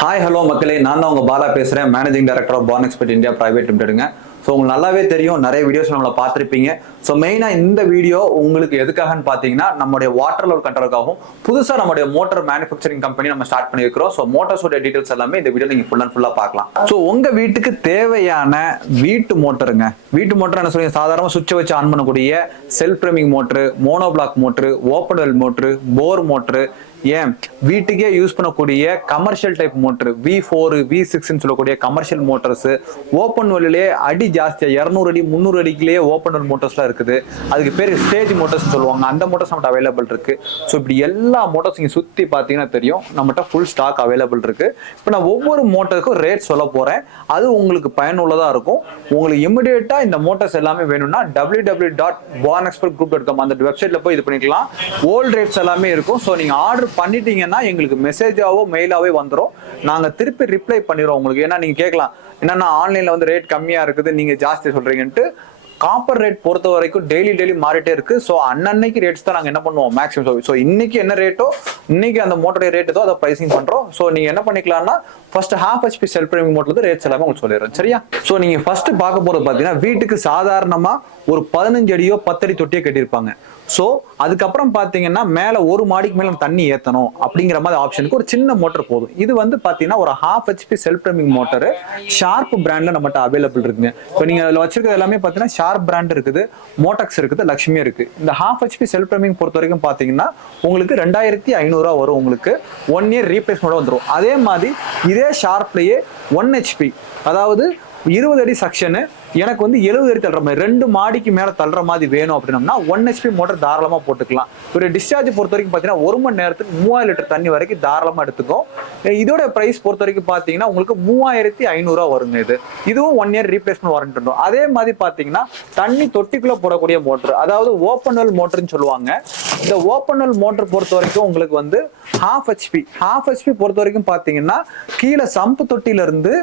Hi hello மக்களே, நான் தான் உங்க பாலா பேசுறேன், managing director of barn expert India private லிமிடெடுங்க. ஸோ உங்களுக்கு நல்லாவே தெரியும், நிறைய வீடியோஸ் நம்மளை பார்த்துருப்பீங்க. ஸோ மெயினாக இந்த வீடியோ உங்களுக்கு எதுக்காகன்னு பார்த்தீங்கன்னா, நம்மளுடைய வாட்டர் லெவல் கண்ட்ரோலுக்காகவும் புதுசாக நம்மளுடைய மோட்டர் மேனுஃபேக்சரிங் கம்பெனி நம்ம ஸ்டார்ட் பண்ணியிருக்கிறோம். ஸோ மோட்டர்ஸோட டீடைல்ஸ் எல்லாமே இந்த வீடியோ நீங்கள் ஃபுல் அண்ட் ஃபுல்லாக பார்க்கலாம். ஸோ உங்கள் வீட்டுக்கு தேவையான வீட்டு மோட்டருங்க. வீட்டு மோட்டர் என்ன சொல்லுங்க, சாதாரண சுவிட்சை வச்சு ஆன் பண்ணக்கூடிய self priming motor, mono block motor, open well motor, bore motor, ஏன் வீட்டுக்கே யூஸ் பண்ணக்கூடிய commercial type motor V4 V6 சொல்லக்கூடிய கமர்ஷியல் மோட்டர்ஸ், ஓப்பன் வெல்லே அடி ஜாஸ்தியா 200 அடி 300 அடிக்குள்ளேயே ஓப்பன் வெல் மோட்டர்ஸ்லாம் இருக்குது. அதுக்கு பேர் ஸ்டேஜ் மோட்டர்ஸ் சொல்லுவாங்க. அந்த மோட்டர்ஸ் நம்மகிட்ட அவைலபிள் இருக்கு. ஸோ இப்படி எல்லா மோட்டர்ஸ் இங்கே சுற்றி பார்த்தீங்கன்னா தெரியும், நம்மகிட்ட ஃபுல் ஸ்டாக் அவைலபிள் இருக்கு. இப்போ நான் ஒவ்வொரு மோட்டருக்கும் ரேட் சொல்ல போறேன், அது உங்களுக்கு பயனுள்ளதாக இருக்கும். உங்களுக்கு இமிடியேட்டா இந்த மோட்டர்ஸ் எல்லாமே வேணும்னா www.bornexpertgroup.com அந்த வெப்சைட்ல போய் இது பண்ணிக்கலாம். ஓல்ட் ரேட்ஸ் எல்லாமே இருக்கும். ஸோ நீங்க ஆர்டர் பண்ணிட்டீங்கன்னா எங்களுக்கு மெசேஜாவோ மெயிலாவே வந்துடும். நாங்க திருப்பி ரிப்ளை பண்ணிடுவோம் உங்களுக்கு. ஏன்னா நீங்க கேட்கலாம், என்னன்னா ஆன்லைன்ல வந்து ரேட் கம்மியா இருக்குது, நீங்க ஜாஸ்தி சொல்றீங்கன்ட்டு. காப்பர் ரேட் பொறுத்த வரைக்கும் டெய்லி மாறிட்டே இருக்கு. ஸோ அன்னன்னைக்கு ரேட்ஸ் தான் நாங்கள் என்ன பண்ணுவோம் மேக்ஸிமம். ஸோ இன்னைக்கு என்ன ரேட்டோ, இன்னைக்கு அந்த மோட்டருடைய ரேட் ஏதோ அதை ப்ரைசிங் பண்றோம். ஸோ நீங்க என்ன பண்ணிக்கலாம்னா, ஃபர்ஸ்ட் ½ HP செல்ஃப் ப்ரேமிங் மோட்டர்ல ரேட்ஸ் எல்லாமே உங்களுக்கு சொல்லிடுறேன், சரியா? ஸோ நீங்க ஃபர்ஸ்ட் பார்க்க போறது பார்த்தீங்கன்னா, வீட்டுக்கு சாதாரணமா ஒரு 15 அடியோ 10 அடி தொட்டியோ கட்டியிருப்பாங்க. ஸோ அதுக்கப்புறம் பார்த்தீங்கன்னா, மேலே ஒரு மாடிக்கு மேலே தண்ணி ஏற்றணும் அப்படிங்கிற மாதிரி ஆப்ஷனுக்கு ஒரு சின்ன மோட்டர் போதும். இது வந்து பார்த்தீங்கன்னா ஒரு ½ HP செல்ஃப் ப்ரேமிங் மோட்டர் ஷார்ப் பிராண்ட்ல நம்மகிட்ட அவைலபிள் இருக்குங்க. இப்போ நீங்க அதில் வச்சிருக்கிறது எல்லாமே பார்த்தீங்கன்னா ஷார்ப் பிராண்ட் இருக்குது, மோட்டக்ஸ் இருக்குது, லக்ஷ்மி இருக்கு. இந்த ½ HP செல்ஃப் ப்ரேமிங் பொறுத்த வரைக்கும் பார்த்தீங்கன்னா உங்களுக்கு 2500 வரும். உங்களுக்கு 1 இயர் ரீப்ளேஸ்மெண்ட் வந்துடும். அதே மாதிரி இதே ஷார்ப்லயே 1 HP, அதாவது 20 அடி செக்ஷனு, எனக்கு வந்து 70 அடி தள்ளுற மாதிரி 2 மாடிக்கு மேல தள்ளுற மாதிரி வேணும் அப்படின்னம்னா 1 HP மோட்டர் தாராளமா போட்டுக்கலாம். ஒரு டிஸ்சார்ஜ் பொறுத்த வரைக்கும் பார்த்தீங்கன்னா 1 மணி நேரத்துக்கு 3000 லிட்டர் தண்ணி வரைக்கும் தாராளமா எடுத்துக்கும். இதோட பிரைஸ் பொறுத்த வரைக்கும் பார்த்தீங்கன்னா உங்களுக்கு 3500 வருங்க. இதுவும் 1 இயர் ரீப்ளேஸ்மெண்ட் வாரண்டி உண்டு. அதே மாதிரி பார்த்தீங்கன்னா தண்ணி தொட்டிக்குள்ள போடக்கூடிய மோட்டர், அதாவது ஓப்பன் வெல் மோட்டர்னு சொல்லுவாங்க. இந்த ஓப்பன் வெல் மோட்டர் பொறுத்த வரைக்கும் உங்களுக்கு வந்து ½ HP பொறுத்த வரைக்கும் பார்த்தீங்கன்னா கீழே சம்பு தொட்டில இருந்து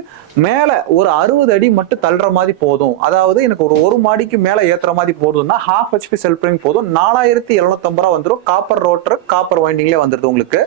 மேல ஒரு 60 அடி மட்டும் தள்ளுற மாதிரி போதும். அதாவது எனக்கு ஒரு மாடிக்கு மேல ஏத்துற மாதிரி போதும்னா ½ HP செல்ஃப் ப்ரேமிங் போதும். 4750 வந்துடும். காப்பர் ரோட்டர், காப்பர் வைண்டிங்லேயே வந்துடுது உங்களுக்கு.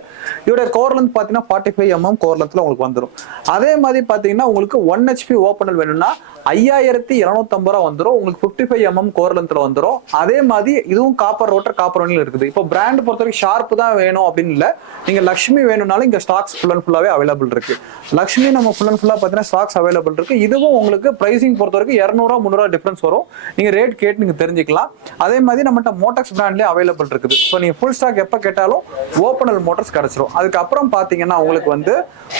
இதோட கோர் லென்த் பார்த்தீங்கன்னா 45 mm கோர் லென்த்ல உங்களுக்கு வந்துடும். அதே மாதிரி பார்த்தீங்கன்னா உங்களுக்கு 1 HP ஓப்பனல் வேணும்னா 5250 வந்துடும். உங்களுக்கு 55 mm கோர் லென்த்ல வந்துடும். அதே மாதிரி இதுவும் காப்பர் ரோட்டர், காப்பர் வைண்டிங்ல இருக்குது. இப்போ பிராண்ட் பொறுத்த வரைக்கும் ஷார்ப் தான் வேணும் அப்படின்னு இல்லை, நீங்க லக்ஷ்மி வேணும்னாலும் இங்க ஸ்டாக்ஸ் ஃபுல் அண்ட் ஃபுல்லாவே அவைலபிள் இருக்கு. லக்ஷ்மி நம்ம ஃபுல் அண்ட் ஃபுல்லா பார்த்தீங்கன்னா ஸ்டாக்ஸ் அவைலபிள் இருக்கு. இதுவும் உங்களுக்கு பிரைசிங் பொறுத்த வரைக்கும் 200 300 டிஃபரன்ஸ் வரும். நீங்க ரேட் கேட்டு நீங்க தெரிஞ்சுக்கலாம். அதே மாதிரி நம்மகிட்ட மோட்டக்ஸ் பிராண்ட்லயே அவைலபிள் இருக்குது. ஸோ நீங்க ஃபுல் ஸ்டாக் எப்ப கேட்டாலும் ஓப்பனல் மோட்டர்ஸ் கிடைச்சிரும். அதுக்கப்புறம் பாத்தீங்கன்னா உங்களுக்கு வந்து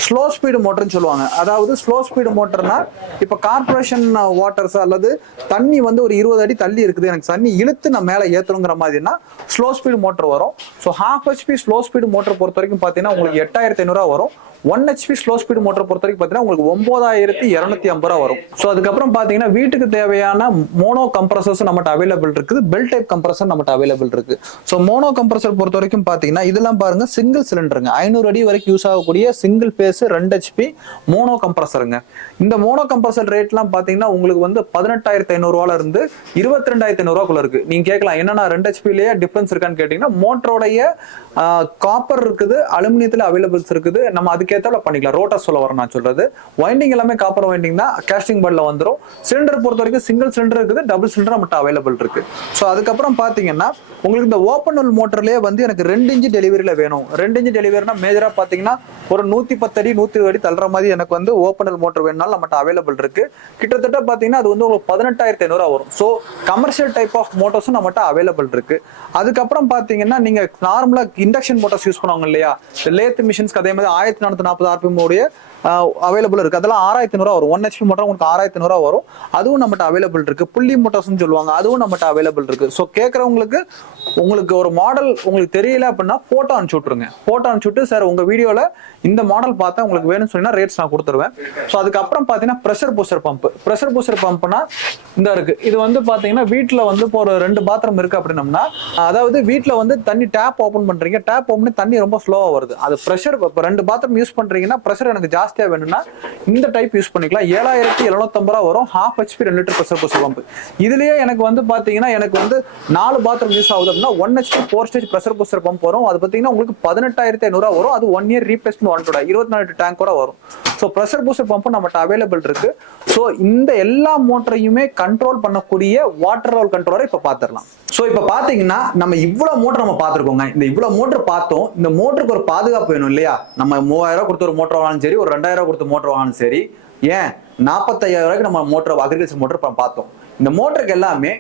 ஸ்லோ ஸ்பீடு மோட்டர்னு சொல்லுவாங்க. அதாவது ஸ்லோ ஸ்பீடு மோட்டர்னா இப்ப கார்பரேஷன் வாட்டர்ஸ் அல்லது தண்ணி வந்து ஒரு 20 அடி தள்ளி இருக்குது, எனக்கு தண்ணி இழுத்து நான் மேல ஏத்தணுங்கிற மாதிரினா ஸ்லோ ஸ்பீடு மோட்டர் வரும். So ½ HP slow speed motor பொறுத்த வரைக்கும் பாத்தீங்கன்னா உங்களுக்கு 8500 வரும். 1 HP ஸ்லோ ஸ்பீடு மோட்டர் பொறுத்த வரைக்கும் பார்த்தீங்கன்னா உங்களுக்கு 9250 வரும். ஸோ அதுக்கப்புறம் பார்த்தீங்கன்னா வீட்டுக்கு தேவையான மோனோ கம்ப்ரஸர்ஸ் நம்மகிட்ட அவைலபிள் இருக்குது. பெல் டைப் கம்ப்ரஸர் நம்மகிட்ட அவைலபிள் இருக்கு. ஸோ மோனோ கம்ப்ரஸர் பொறுத்த வரைக்கும் பார்த்தீங்கன்னா இதெல்லாம் பாருங்க, சிங்கிள் சிலிண்டருங்க, 500 அடி வரைக்கும் யூஸ் ஆகக்கூடிய சிங்கிள் பேஸ் 2 HP மோனோ கம்ப்ரஸருங்க. இந்த மோனோ கம்ப்ரஸர் ரேட்லாம் பார்த்தீங்கன்னா உங்களுக்கு வந்து 18500 இருந்து 22500 இருக்கு. நீங்க கேட்கலாம், என்னன்னா 2 HPலேயே டிஃபரன்ஸ் இருக்கான்னு கேட்டீங்கன்னா, மோட்டரோடைய காப்பர் இருக்குது, அலுமினியத்தில் அவைலபிள்ஸ் இருக்குது. நம்ம அதுக்கேற்ற பண்ணிக்கலாம். ரோட்டர் சொல்ல வர நான் சொல்றது, வைண்டிங் எல்லாமே காப்பர் வைண்டிங் தான், கேஸ்டிங் பட்ல வந்துடும். சிலிண்டர் பொறுத்த வரைக்கும் சிங்கிள் சிலிண்டர் இருக்குது, டபுள் சிலிண்டர் மட்டும் அவைலபிள் இருக்கு. ஸோ அதுக்கப்புறம் பாத்தீங்கன்னா உங்களுக்கு இந்த ஓப்பன் வெல் மோட்டர்லயே வந்து எனக்கு 2 இன்ச் டெலிவரியில வேணும். 2 இன்ச் டெலிவரினா மேஜரா பாத்தீங்கன்னா ஒரு 110 அடி 120 அடி தள்ளுற மாதிரி எனக்கு வந்து ஓப்பன் வெல் மோட்டர் வேணும்னாலும் நம்மகிட்ட அவைலபிள் இருக்கு. கிட்டத்தட்ட பாத்தீங்கன்னா அது வந்து உங்களுக்கு 18500 வரும். ஸோ கமர்ஷியல் டைப் ஆஃப் மோட்டர்ஸும் நம்மகிட்ட அவைலபிள் இருக்கு. அதுக்கப்புறம் பாத்தீங்கன்னா நீங்க நார்மலா இண்டக்ஷன் மோட்டர்ஸ் யூஸ் பண்ணுவாங்க இல்லையா, லேத் மிஷின்ஸ்க்கு அதே மாதிரி 1440 RPM உடைய அவைலபிள் இருக்கு. அதெல்லாம் 6500 வரும். 1 HP மோட்டர் உங்களுக்கு 6500 வரும். அதுவும் நம்மகிட்ட அவைலபிள் இருக்கு. புள்ளி மோட்டர்ஸ்னு சொல்லுவாங்க, அதுவும் நம்மகிட்ட அவைலபிள் இருக்கு. ஸோ கேட்கறவங்களுக்கு உங்களுக்கு ஒரு மாடல் உங்களுக்கு தெரியல அப்படின்னா போட்டோ அனுப்பிச்சு விட்டுருங்க. போட்டோ அனுப்பிச்சு விட்டு, சார் உங்க வீடியோல இந்த மாடல் பார்த்தா உங்களுக்கு வேணும்னு சொன்னா ரேட்ஸ் நான் கொடுத்துருவேன். ஸோ அதுக்கப்புறம் பார்த்தீங்கன்னா pressure booster pump. Pressure booster பம்ப்னா இந்த இருக்கு. இது வந்து பாத்தீங்கன்னா வீட்டுல வந்து இப்போ ஒரு 2 பாத்ரூம் இருக்கு அப்படின்னம்னா, அதாவது வீட்டுல வந்து தண்ணி டேப் ஓபன் பண்றீங்க, டேப் ஓபன் தண்ணி ரொம்ப ஸ்லோவா வருது. அது ப்ரெஷர் இப்போ 2 பாத்ரூம் யூஸ் பண்றீங்கன்னா ப்ரெஷர் எனக்கு ஜாஸ்தியா வேணும்னா இந்த டைப் யூஸ் பண்ணிக்கலாம். 7750 ரூபா வரும். 1/2 HP 2 litre pressure booster pump. இதுலயே எனக்கு வந்து பாத்தீங்கன்னா எனக்கு வந்து 4 பாத்ரூம் யூஸ் ஆகுது அப்படின்னா 1 HP 4 stage pressure booster pump வரும். அது பாத்தீங்கன்னா உங்களுக்கு 18,500 ரூபா வரும். அது 1 இயர் ரீப்ளேஸ்மெண்ட் வாரண்டோட 24 டேங்க் கூட வரும். ஸோ ப்ரெஷர் பூஸ்டர் பம்ப் நம்மகிட்ட அவைலபிள் இருக்கு. ஸோ இந்த எல்லா மோட்டரையுமே கண்ட்ரோல் பண்ணக்கூடிய வாட்டர் லெவல் கண்ட்ரோலரை இப்ப பாத்துடலாம். சோ இப்ப பாத்தீங்கன்னா நம்ம இவ்வளவு மோட்டர் நம்ம பாத்துருக்கோங்க. இந்த இவ்வளவு மோட்டர் பார்த்தோம். இந்த மோட்டருக்கு ஒரு பாதுகாப்பு வேணும் இல்லையா? நம்ம 3000 ரூபாய் கொடுத்து ஒரு மோட்டர் வாங்கினாலும் சரி, ஒரு 2000 ரூபாய் கொடுத்து மோட்டர் வாங்கினாலும் சரி, ஏன் 45,000 ரூபாய்க்கு நம்ம மோட்டர் அக்ரிகல்ச்சர் மோட்டர் பார்த்தோம். இந்த மோட்டருக்கு எல்லாமே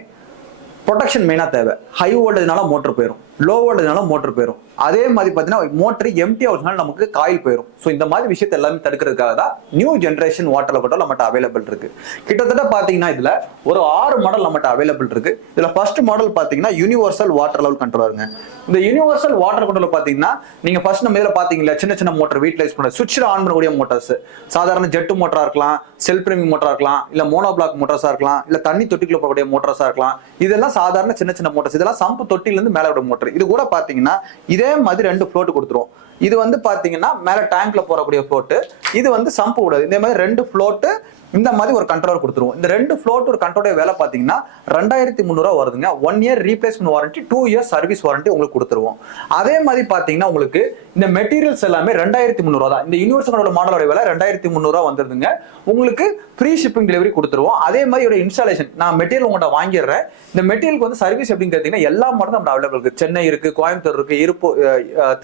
ப்ரொடெக்ஷன் மெயினா தேவை. ஹை வோல்டேஜ்னால மோட்டர் போயிடும், லோ வோல்டேஜ்னால மோட்டர் போயிடும். அதே மாதிரி பார்த்தீங்கன்னா மோட்டர் எம்டி ஆகுதுனால நமக்கு காயில் போயிடும். ஸோ இந்த மாதிரி விஷயத்தை எல்லாமே தடுக்கிறதுக்காக தான் new generation water level control நம்மகிட்ட அவைலபிள் இருக்கு. கிட்டத்தட்ட பார்த்தீங்கன்னா இதுல ஒரு 6 மாடல் நம்மகிட்ட அவைலபிள் இருக்கு. இதுல ஃபர்ஸ்ட் மாடல் பார்த்தீங்கன்னா யூனிவர்சல் வாட்டர் லெவல் கண்ட்ரோலருங்க. இந்த யூனிவர்சல் வாட்டர் கண்ட்ரோல் பார்த்தீங்கன்னா நீங்க ஃபர்ஸ்ட் நம்ம இதில் பார்த்தீங்களா சின்ன சின்ன மோட்டர் வீட்டில் யூஸ் பண்ணுற சுவிட்சில் ஆன் பண்ணக்கூடிய மோட்டர்ஸ், சாதாரண ஜெட்டு மோட்டரா இருக்கலாம், செல்ஃப் ட்ரைவிங் மோட்டரா இருக்கலாம், இல்ல மோனோ பிளாக் மோட்டர்ஸா இருக்கலாம், இல்ல தண்ணி தொட்டிக்குள்ள போகக்கூடிய மோட்டர்ஸா இருக்கலாம். இதெல்லாம் சாதாரண சின்ன சின்ன மோட்டர்ஸ். இதெல்லாம் சம்பு தொட்டிலிருந்து மேல விட மோட்டர். இது கூட பாத்தீங்கன்னா இதே மாதிரி 2 ஃப்ளோட் கொடுத்துரும். இது வந்து பாத்தீங்கன்னா மேல டேங்க்ல போறக்கூடிய ஃப்ளோட், இது வந்து சம்பு கூடாது. இந்த மாதிரி 2 ஃப்ளோட் இந்த மாதிரி ஒரு கண்ட்ரோலர் கொடுத்துருவோம். இந்த 2 ஃப்ளோட் ஒரு கண்ட்ரோலர் வேலை பாத்தீங்கன்னா 2300 ரூபா வருதுங்க. 1 year replacement warranty, 2 years service warranty உங்களுக்கு கொடுத்துருவோம். அதே மாதிரி பாத்தீங்கன்னா உங்களுக்கு இந்த மெட்டீரியல்ஸ் எல்லாமே 2300 ரூபா தான். இந்த யூனிவர்சல் கண்ட்ரோலர் மாடலோட விலை 2300 ரூபா வந்துருதுங்க. உங்களுக்கு ஃப்ரீ ஷிப்பிங் டெலிவரி கொடுத்துருவோம். அதே மாதிரி ஒரு இன்ஸ்டாலேஷன் நான் மெட்டீரியல் உங்கள்கிட்ட வாங்கிடுறேன். இந்த மெட்டீரியலுக்கு வந்து சர்வீஸ் எப்படின்னு கேட்டீங்கன்னா எல்லா மாடலும் நம்ம அவைலபிள் இருக்கு. சென்னை இருக்கு, கோயம்புத்தூர் இருக்கு,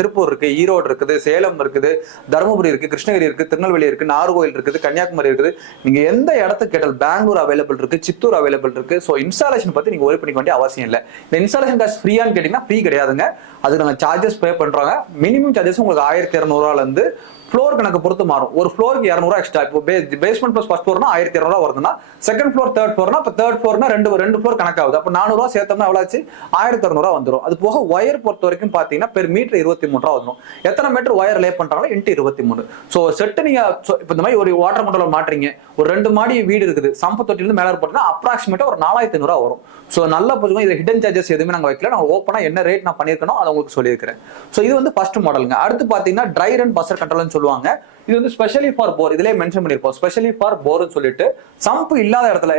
திருப்பூர் இருக்கு, ஈரோடு இருக்குது, சேலம் இருக்குது, தருமபுரி இருக்கு, கிருஷ்ணகிரி இருக்கு, திருநெல்வேலி இருக்கு, நாகர்கோவில் இருக்குது, கன்னியாகுமரி இருக்குது. நீங்க எந்த இடத்துக்கு கேட்டால் பெங்களூர் அவைலபிள் இருக்கு, சித்தூர் அவைலபிள் இருக்கு. ஸோ இன்ஸ்டாலேஷன் பத்தி நீங்க ஒரி பண்ணிக்க வேண்டிய அவசியம் இல்லை. இந்த இன்ஸ்டாலேஷன் காஸ்ட் ஃப்ரீயான்னு கேட்டீங்கன்னா ஃப்ரீ கிடையாதுங்க. அதுக்கு நாங்கள் சார்ஜஸ் பே பண்றாங்க. மினிமம் சார்ஜஸ் உங்களுக்கு 1200 ரூபாயில இருந்து ஃப்ளோர் கணக்கு பொறுத்து மாறும். ஒரு ஃப்ளோருக்கு 200 எக்ஸ்ட்ரா. இப்போ பேஸ்மெண்ட் பிளஸ் ஃபர்ஸ்ட் ஃப்ளோர்னா 1200 வருதுன்னா, செகண்ட் ஃப்ளோர் தேர்ட் ஃப்ளோர்னா இப்போ தேர்ட் ஃப்ளோர்னா ரெண்டு ஃப்ளோர் கணக்காகுது. அப்போ 400 ரூபா சேர்த்தோம்னா எவ்வளோ ஆச்சு? 1200 வந்துடும். அது போக ஒயர் பொறுத்த வரைக்கும் பார்த்தீங்கன்னா பெர் மீட்டர் 23 ரூபா வந்துடும். எத்தனை மீட்டர் ஒயர் லே பண்றாங்களோ இன்ட்டு 23. ஸோ செட்டு நீங்க இப்போ இந்த மாதிரி ஒரு வாட்டர் கண்ட்ரோலர் மாட்டுறீங்க, ஒரு 2 மாடி வீடு இருக்குது, சம்பு தொட்டிலிருந்து மேலே போட்டீங்கன்னா அப்ராக்சிமேட்டா ஒரு 4500 ரூபா வரும். ஸோ நல்லா புரிஞ்சுக்கோங்க. இது ஹிடன் சார்ஜஸ் எதுவுமே நாங்கள் வைக்கல. நான் ஓப்பனா என்ன ரேட் நான் பண்ணியிருக்கணும் அதை உங்களுக்கு சொல்லியிருக்கிறேன். ஸோ இது வந்து ஃபர்ஸ்ட் மாடலுங்க. அடுத்து பார்த்தீங்கன்னா ட்ரை ரன் பஸ்ஸர் கண்ட்ரோல்னு சொல்லுவாங்க. இது வந்து ஸ்பெஷலி ஃபார் போர். இதுலயே மென்ஷன் பண்ணிருப்போம் ஸ்பெஷலி ஃபார் போர்னு சொல்லிட்டு. சம்பு இல்லாத இடத்துல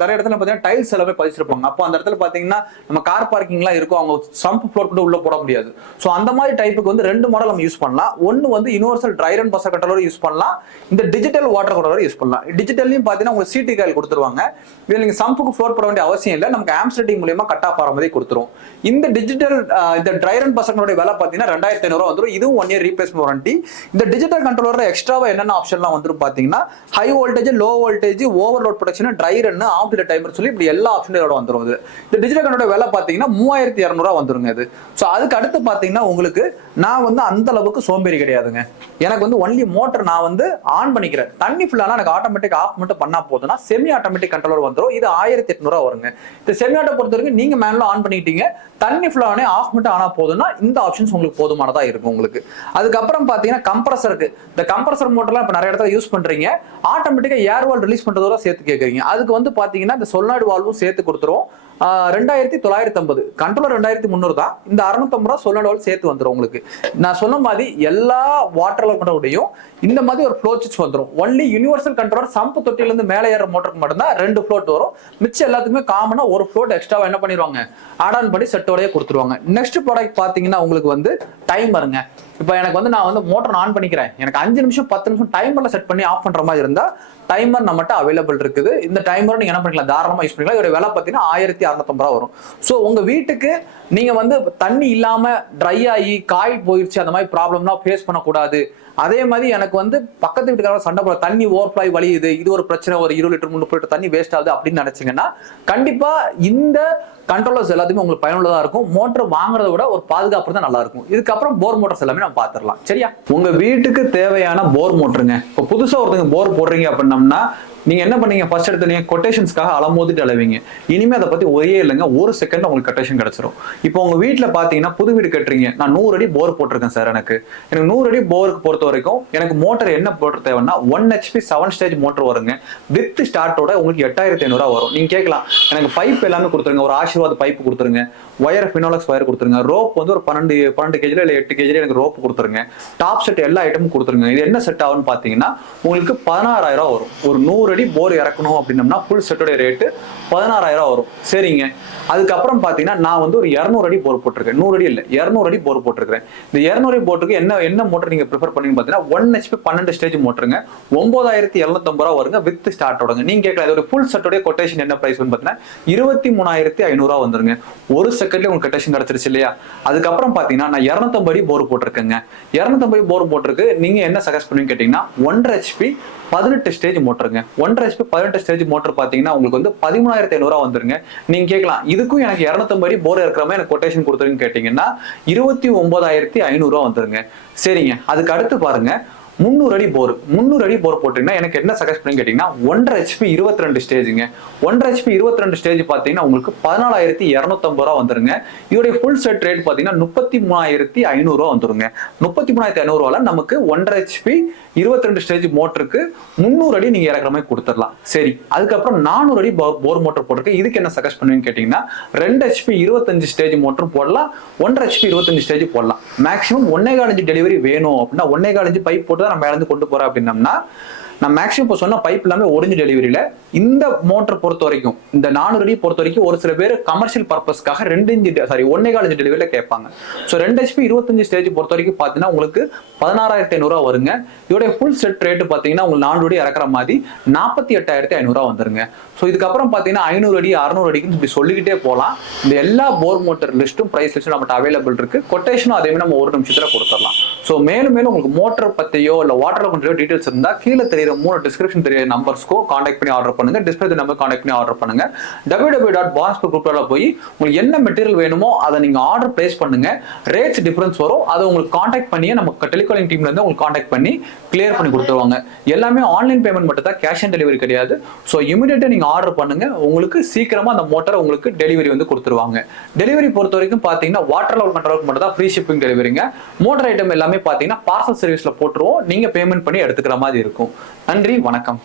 நிறைய இடத்துல பாத்தீங்கன்னா டைல்ஸ் எல்லாமே பதிச்சிருப்பாங்க. அப்போ அந்த இடத்துல பாத்தீங்கன்னா நம்ம கார் பார்க்கிங்லாம் இருக்கும், அவங்க சம்பு ஃப்ளோர் கூட உள்ள போட முடியாது. ஸோ அந்த மாதிரி டைப்புக்கு வந்து 2 மாடல் நம்ம யூஸ் பண்ணலாம். ஒன்னு வந்து universal try run buzzer controller use பண்ணலாம், இந்த டிஜிட்டல் வாட்டர் கண்ட்ரோலர் யூஸ் பண்ணலாம். டிஜிட்டல்லையும் பாத்தீங்கன்னா உங்களுக்கு சிடி காயில் கொடுத்துருவாங்க. இதுல நீங்க சம்புக்கு ஃப்ளோர் போட வேண்டிய அவசியம் இல்லை. நமக்கு ஆம்ப் செட்டிங் மூலமா கட் ஆஃப் ஆகிற மாதிரி கொடுத்துரும். இந்த டிஜிட்டல் இந்த ட்ரை ரன் பஸ்ஸர் கண்ட்ரோலர் விலை பாத்தீங்கன்னா 2500 ரூபா வந்துடும். இதுவும் 1 இயர் ரீப்ளேஸ்மெண்ட் வாரண்டி. இந்த டிஜிட்டல் கண்ட்ரோலர் எக்ஸ்ட்ராவா என்னென்ன ஆப்ஷன்லாம் வந்துரும் பாத்தீங்கன்னா high voltage, low voltage, overload protection, dry run, off timer சொல்லி இப்படி எல்லா ஆப்ஷனோட வந்துரும். இந்த டிஜிட்டல் கண்ட்ரோலர் விலை பாத்தீங்கன்னா 3200 ரூபா வந்துருங்க இது. சோ அதுக்கு அடுத்து பாத்தீங்கன்னா உங்களுக்கு நான் வந்து அந்த அளவுக்கு சோம்பேறி கிடையாதுங்க. எனக்கு வந்து ஒன்லி மோட்டர் நான் வந்து ஆன் பண்ணிக்கிறேன். தண்ணி ஃபுல்லானா எனக்கு ஆட்டோமேட்டிக் ஆஃப் மட்டும் பண்ணா போதும்னா செமி ஆட்டோமேட்டிக் கண்ட்ரோலர் வந்துரும். இது 1800 ரூபா வருங்க. இந்த செமி ஆட்டோ பொறுத்த வரைக்கும் நீங்க மேனுவலா ஆன் பண்ணிட்டீங்க, தண்ணி ஃபுல்லானே ஆஃப் மட்டும் ஆனா போதும்னா இந்த ஆப்ஷன்ஸ் உங்களுக்கு போதுமானதா இருக்கும் உங்களுக்கு. அதுக்கப்புறம் பாத்தீங்கன்னா கம்ப்ரஸருக்கு, இந்த கம்ப்ரஸர் மோட்டர்லாம் இப்ப நிறைய இடத்துல யூஸ் பண்றீங்க, ஆட்டோமேட்டிக்கா ஏர் வால் ரிலீஸ் பண்றதோட சேர்த்து கேட்கறீங்க. அதுக்கு வந்து பாத்தீங்கன்னா இந்த சொல்லாய்டு வால்வும் சேர்த்து கொடுத்துரும். 2950 கண்ட்ரோலர் 2300 தான். இந்த 650 ரூபா சொல்லாய்டு வால்வ் சேர்த்து வந்துடும் உங்களுக்கு. நான் சொன்ன மாதிரி எல்லா வாட்டர் கண்ட்ரோலோடையும் இந்த மாதிரி ஒரு ஃப்ளோ சுவிட்ச் வந்துடும். ஒன்லி யூனிவர்சல் கண்ட்ரோலர் சம்பு தொட்டிலிருந்து மேலே ஏற மோட்டருக்கு மட்டும்தான் 2 ஃப்ளோட் வரும். மிச்சம் எல்லாத்துக்குமே காமனா ஒரு ஃப்ளோட் எக்ஸ்ட்ராவா என்ன பண்ணிடுவாங்க, ஆட் ஆன் பண்ணி செட்டோடய கொடுத்துருவாங்க. நெக்ஸ்ட் ப்ராடக்ட் பாத்தீங்கன்னா உங்களுக்கு வந்து டைமருங்க. இப்போ எனக்கு வந்து நான் வந்து மோட்டர் ஆன் பண்ணிக்கிறேன், எனக்கு 5 நிமிஷம் 10 நிமிஷம் டைமர்ல செட் பண்ணி ஆஃப் பண்ற மாதிரி இருந்தா டைமர் நம்மகிட்ட அவைலபிள் இருக்குது. இந்த டைமர் நீங்க என்ன பண்ணிக்கலாம், தாராளமா யூஸ் பண்ணிக்கலாம். இதோட விலை பார்த்தீங்கன்னா 1650 ரூபா வரும். ஸோ உங்க வீட்டுக்கு நீங்க வந்து தண்ணி இல்லாம ட்ரை ஆகி காயில் போயிடுச்சு அந்த மாதிரி ப்ராப்ளம்னா ஃபேஸ் பண்ணக்கூடாது. அதே மாதிரி எனக்கு வந்து பக்கத்து வீட்டுக்காரங்க சண்டை போட தண்ணி ஓவர்ஃப்ளை வலியுது, இது ஒரு பிரச்சனை, ஒரு 20 லிட்டர் 3 லிட்டர் தண்ணி வேஸ்ட் ஆகுது அப்படின்னு நினைச்சீங்கன்னா கண்டிப்பா இந்த கண்ட்ரோலர்ஸ் எல்லாத்தையுமே உங்களுக்கு பயனுள்ளதா இருக்கும். மோட்டர் வாங்குறத விட ஒரு பாதுகாப்பு தான் நல்லா இருக்கும். இதுக்கப்புறம் போர் மோட்டர்ஸ் எல்லாமே நம்ம பாத்துடலாம். சரியா? உங்க வீட்டுக்கு தேவையான போர் மோட்டருங்க. இப்போ புதுசா ஒருத்தங்க போர் போடுறீங்க அப்படின்னம்னா நீங்க என்ன பண்ணீங்க, ஃபர்ஸ்ட் எடுத்து கொட்டேஷன்ஸ்க்காக அலமோதிட்டு அலைவீங்க. இனிமே அதை பத்தி ஒரே இல்லைங்க, ஒரு செகண்ட் உங்களுக்கு கொட்டேஷன் கிடைச்சிரும். இப்போ உங்க வீட்டுல பாத்தீங்கன்னா புது வீடு கட்டுறீங்க, நான் 100 அடி போர் போட்டிருக்கேன் சார், எனக்கு 100 அடி போருக்கு பொறுத்த வரைக்கும் எனக்கு மோட்டர் என்ன போட்டு தேவைன்னா 1 HP 7 ஸ்டேஜ் மோட்டர் வருங்க. வித் ஸ்டார்ட்டோட உங்களுக்கு 8500 வரும். நீங்க கேட்கலாம், எனக்கு பைப் எல்லாமே கொடுத்துருங்க, ஒரு ஆசீர்வாத் பைப் கொடுத்துருங்க, ஒயர் ஃபினோலக்ஸ் ஒயர் கொடுத்துருங்க, ரோப் வந்து ஒரு 12 kg இல்ல 8 kg எனக்கு ரோப் கொடுத்துருங்க, டாப் செட் எல்லா ஐட்டமும் கொடுத்துருங்க. இது என்ன செட் ஆகும்னு பாத்தீங்கன்னா உங்களுக்கு 16000 வரும். ஒரு 100 அடி போர் இறக்கணும் அப்படின்னம்னா ஃபுல் செட்டோட ரேட்டு 16000 வரும். சரிங்க. அதுக்கப்புறம் பாத்தீங்கன்னா நான் வந்து ஒரு 200 அடி போர் போட்டிருக்கேன். 100 அடி இல்ல, 200 அடி போர் போட்டிருக்கேன். இந்த 200 அடி போட்டுக்கு என்ன மோட்டர் நீங்க ப்ரிஃபர் பண்ணீங்க பாத்தீங்கன்னா 1 HP 12 ஸ்டேஜ் மோட்டருங்க, 9750 வருங்க வித் ஸ்டார்ட்டோடங்க. நீங்க கேட்கலாம் இதோட ஃபுல் செட்டோட கொட்டேஷன் என்ன பிரைஸ் பாத்தீங்கன்னா 23500 வந்துருங்க. ஒரு செகண்ட்ல உங்களுக்கு கொட்டேஷன் கிடைச்சிருச்சு இல்லையா. அதுக்கப்புறம் பாத்தீங்கன்னா நான் 250 அடி போர் போட்டிருக்கேங்க. 250 அடி போர் போட்டிருக்கு. நீங்க என்ன சஜஸ்ட் பண்ணுவீங்க கேட்டீங்கன்னா 1.5 HP 18 ஸ்டேஜ் மோட்டருங்க. 1.5 HP 18 ஸ்டேஜ் மோட்டர் பாத்தீங்கன்னா உங்களுக்கு வந்து 13500 வந்துருங்க. நீங்க கேட்கலாம் இதுக்கும் எனக்கு 250 அடி போர் இருக்கிற மாதிரி எனக்கு கொட்டேஷன் கொடுத்துருன்னு கேட்டீங்கன்னா 29500 வந்துருங்க. சரிங்க. அதுக்கு அடுத்து பாருங்க 300 அடி போர். 300 அடி போர் போட்டீங்கன்னா எனக்கு என்ன சஜஸ்ட் பண்ணி கேட்டீங்கன்னா 1.5 HP 22 ஸ்டேஜுங்க. 1.5 HP 22 ஸ்டேஜ் பாத்தீங்கன்னா உங்களுக்கு 14250 வந்துருங்க. இதோடைய ஃபுல் செட் ரேட் பாத்தீங்கன்னா 33500 வந்துருங்க. 33500 நமக்கு 1.5 HP 22 ஸ்டேஜ் மோட்டருக்கு 300 அடி நீங்க இறக்குற மாதிரி கொடுத்துடலாம். சரி. அதுக்கப்புறம் 400 அடி போர் மோட்டர் போட்டிருக்கு. இதுக்கு என்ன சஜஸ்ட் பண்ணுவீங்கன்னு கேட்டீங்கன்னா 2 HP 25 ஸ்டேஜ் மோட்டர் போடலாம், 1.5 HP 25 ஸ்டேஜ் போடலாம். மேக்ஸிமம் 1.25 இன்ச் டெலிவரி வேணும் அப்படின்னா 1.25 இன்ச் பைப் போட்டு நம்ம இருந்து கொண்டு போறோம் அப்படின்னம்னா நான் மேக்ஸிமம் இப்போ சொன்ன பைப் எல்லாமே ஒரிஞ்சு டெலிவரியில. இந்த மோட்டர் பொறுத்த வரைக்கும், இந்த 400 அடி பொறுத்த வரைக்கும் ஒரு சில பேர் கமர்ஷியல் பர்பஸ்க்காக 1.25 இன்ச் டெலிவரியில கேட்பாங்க. ஸோ 2 HP 25 ஸ்டேஜ் பொறுத்த வரைக்கும் பார்த்தீங்கன்னா உங்களுக்கு 16500 வருங்க. இதோட ஃபுல் செட் ரேட்டு பார்த்தீங்கன்னா உங்களுக்கு 400 அடி இறக்குற மாதிரி 48500 வந்துருங்க. ஸோ இதுக்கப்புறம் பார்த்தீங்கன்னா 500 அடி 600 அடிக்குன்னு இப்படி சொல்லிக்கிட்டே போகலாம். இந்த எல்லா போர் மோட்டர் லிஸ்ட்டும் பிரைஸ் லிஸ்ட்டும் நம்மகிட்ட அவைலபிள் இருக்கு. கொட்டேஷனும் அதே மாதிரி நம்ம ஒரு நிமிஷத்துல கொடுத்துடலாம். ஸோ மேலும் உங்களுக்கு மோட்டர் பத்தியோ இல்ல வாட்டர் கொஞ்சம் டீடைல்ஸ் இருந்தா கீழே தெரியுற 3 டிஸ்கிரிப்ஷன் தெரிய நம்பர்ஸ்க்கோ கான்டாக்ட் பண்ணி ஆர்டர் பண்ணுங்க. டிஸ்பிளே நம்பர் கான்டாக்ட் பண்ணி ஆர்டர் பண்ணுங்க. www.bonspur.group போய் உங்களுக்கு என்ன மெட்டீரியல் வேணுமோ அதை நீங்க ஆர்டர் பிளேஸ் பண்ணுங்க. ரேட்ஸ் டிஃபரன்ஸ் வரும், அதை உங்களுக்கு கான்டாக்ட் பண்ணி நம்ம டெலிகாலிங் டீம்ல இருந்து உங்களுக்கு கான்டாக்ட் பண்ணி கிளியர் பண்ணி கொடுத்துருவாங்க. எல்லாமே ஆன்லைன் பேமெண்ட் மட்டும் தான், கேஷ் ஆன் டெலிவரி கிடையாது. ஸோ இமீடியட்டா நீங்க ஆர்டர் பண்ணுங்க, உங்களுக்கு சீக்கிரமா அந்த மோட்டரை உங்களுக்கு டெலிவரி வந்து கொடுத்துருவாங்க. டெலிவரி பொறுத்த வரைக்கும் பாத்தீங்கன்னா வாட்டர் லெவல் கண்ட்ரோலுக்கு மட்டும் தான் ஃப்ரீ ஷிப்பிங் டெலிவரிங்க. மோட்டர் ஐட்டம் எல்லாமே பாத்தீங்கன்னா பார்சல் சர்வீஸ்ல போட்டுருவோம், நீங்க பேமெண்ட் பண்ணி எடுத்துக்கிற மாதிரி இருக்கும். நன்றி, வணக்கம்.